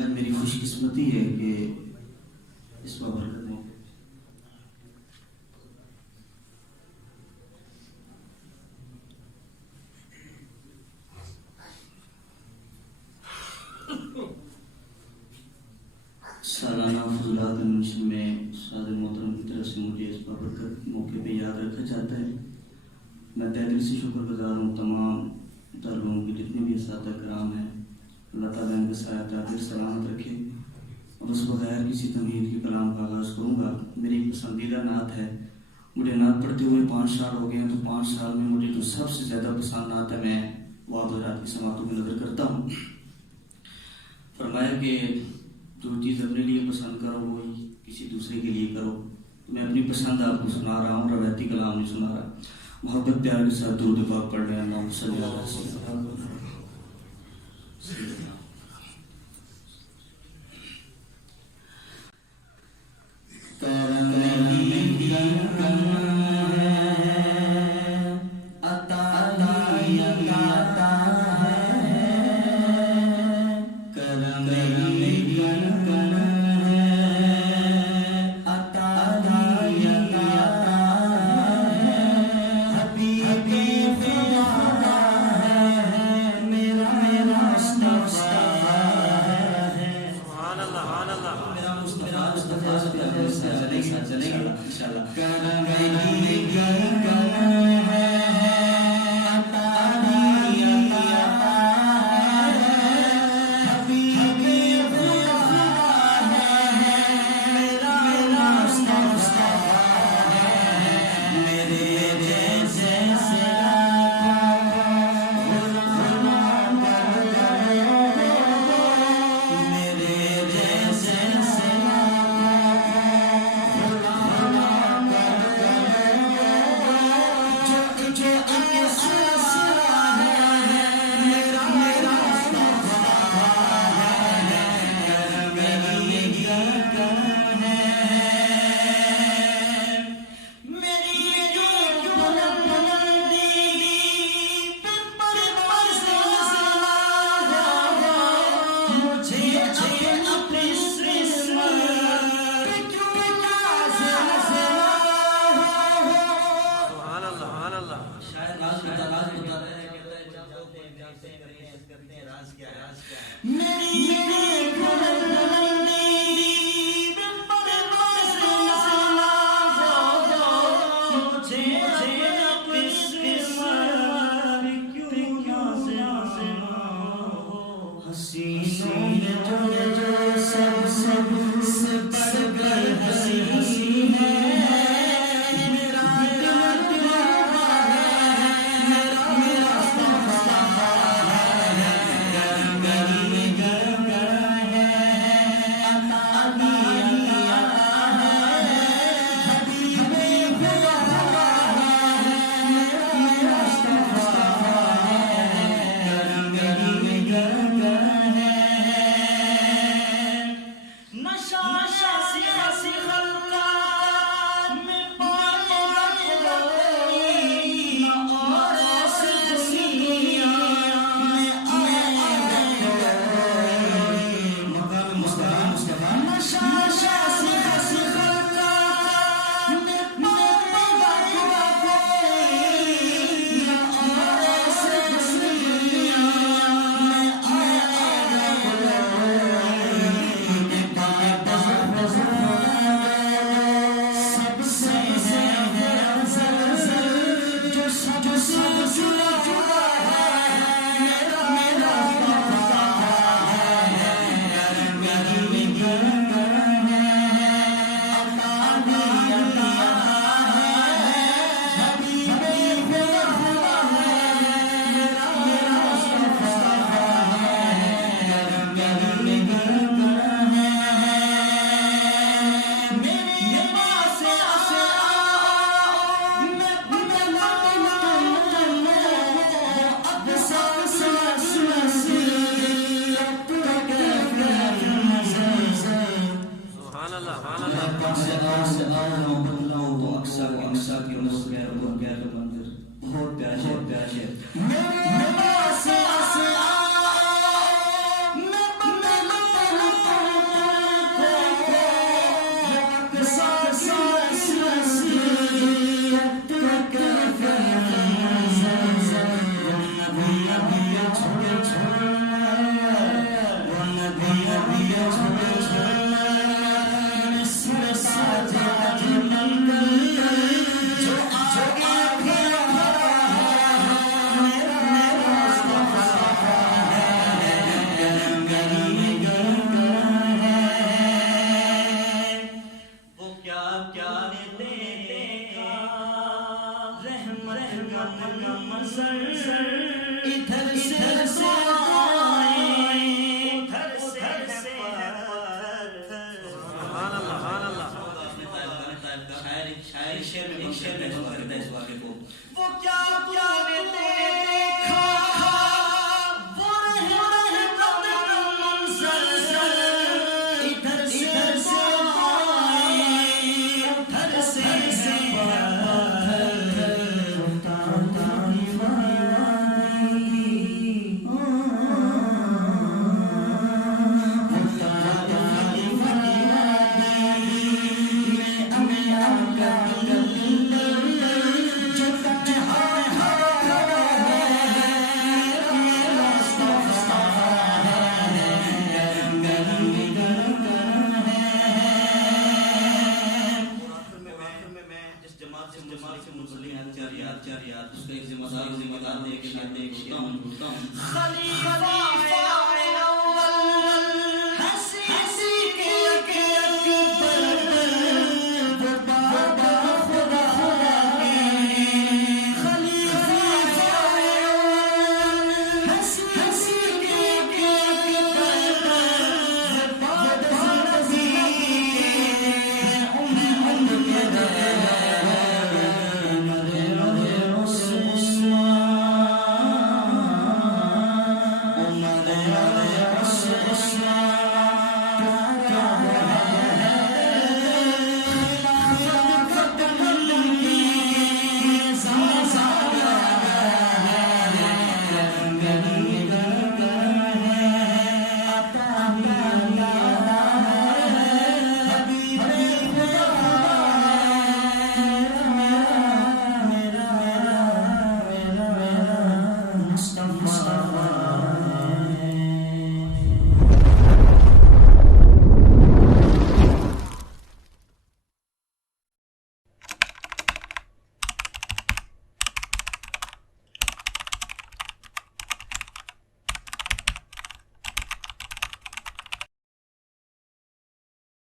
آج میری خوش قسمتی ہے کہ اس بابرکت میں سالانہ فضولات منشن میں استاد محترم کی طرف سے مجھے اس بابرکت موقع پہ یاد رکھا جاتا ہے. میں تہ دل سے شکر گزار ہوں تمام طلبوں کے جتنے بھی اساتذہ کرام ہیں. اللہ تعالیٰ ان کا سایہ طاہر سلامت رکھے. اور اس بغیر کسی تمہید کے کلام کا آغاز کروں گا. میری پسندیدہ نعت ہے. مجھے نعت پڑھتے ہوئے 5 سال ہو گئے ہیں, تو 5 سال میں مجھے جو سب سے زیادہ پسند نعت ہے میں وہ حضرات کی سماعتوں میں نظر کرتا ہوں. فرمایا کہ جو چیز اپنے لیے پسند کرو وہی کسی دوسرے کے لیے کرو. تو میں اپنی پسند آپ کو سنا رہا ہوں, روایتی کلام نہیں سنا رہا. محبت پیار کے ساتھ درود پاک پڑھ رہے ہیں. اللہم صلی اللہ علیہ وسلم. منظر ادھر سے آئے ادھر سے سبحان اللہ شاعر میں کرتا ہے اس واقعے کو وہ کیا نے دیکھا وہ رہے منظر ادھر سے آئے ادھر سے خلیفہ